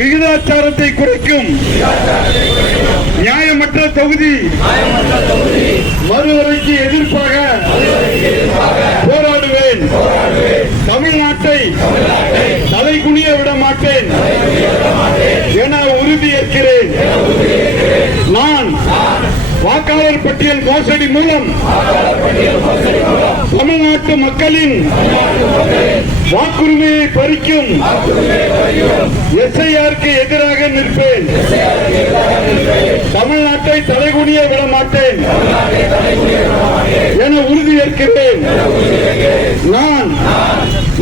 விகிதாச்சாரத்தை குறைக்கும் நியாயமற்ற தொகுதி மறுவரைக்கு எதிர்ப்பாக போராடுவேன். தமிழ்நாட்டை தலைகுனிய விட மாட்டேன் என உறுதியேற்கிறேன். நான் வாக்காளர் பட்டியல் மோசடி மூலம் தமிழ்நாட்டு மக்களின் வாக்குரிமையை பறிக்கும் எஸ்ஐஆருக்கு எதிராக நிற்பேன். தமிழ்நாட்டை தலைகுனிய விட மாட்டேன் என உறுதியேற்கிறேன். நான்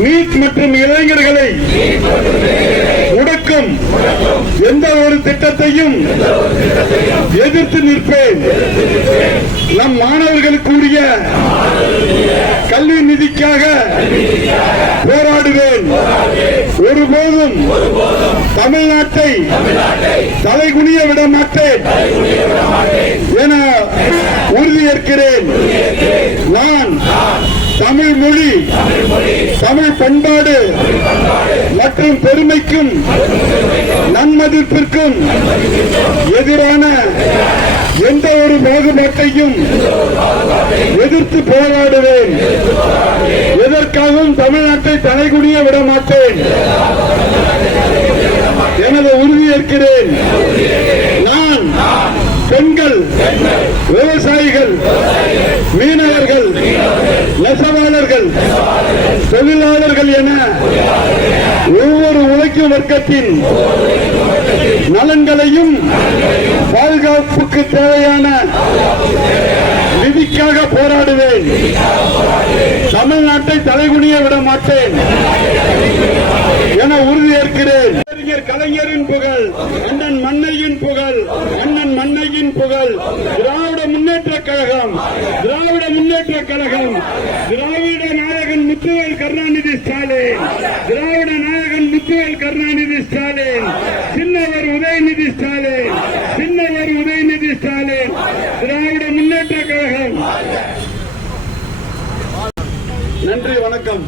நீட் மற்றும் இளைஞர்களை முடக்கும் எந்த ஒரு திட்டத்தையும் எதிர்த்து நிற்பேன். நம் மாணவர்களுக்குரிய கல்வி நிதிக்காக போராடுவேன். ஒருபோதும் தமிழ்நாட்டை தலைகுனிய விட மாட்டேன் என உறுதியேற்கிறேன். நான் தமிழ் மொழி, தமிழ் பண்பாடு மற்றும் பெருமைக்கும் நன்மதிப்பிற்கும் எதிரான எந்த ஒரு பாகுபாட்டையும் எதிர்த்து போராடுவேன். எதற்காகவும் தமிழ்நாட்டை தலைகுனிய விட மாட்டேன் எனது உறுதியேற்கிறேன். நான் பெண்கள், விவசாயிகள், மீனவர்கள், நெசவாளர்கள், தொழிலாளர்கள் என ஒவ்வொரு உழைக்கும் வர்க்கத்தின் நலன்களையும் பாதுகாப்புக்கு தேவையான நிதிக்காக போராடுவேன். தமிழ்நாட்டை தலைகுனிய விட மாட்டேன் என உறுதியேற்கிறேன். கலைஞரின் புகழ், அண்ணன் மன்னையின் புகழ், அண்ணன் மன்னையின் புகழ். திராவிட முன்னேற்ற கழகம், திராவிட முன்னேற்ற கழகம், திராவிட நாயகன் முத்துவேல் கருணாநிதி ஸ்டாலின், திராவிட நாயகன் முத்துவேல் கருணாநிதி ஸ்டாலின், சின்னவர் உதயநிதி ஸ்டாலின், சின்னவர் உதயநிதி ஸ்டாலின், திராவிட முன்னேற்ற கழகம். நன்றி, வணக்கம்.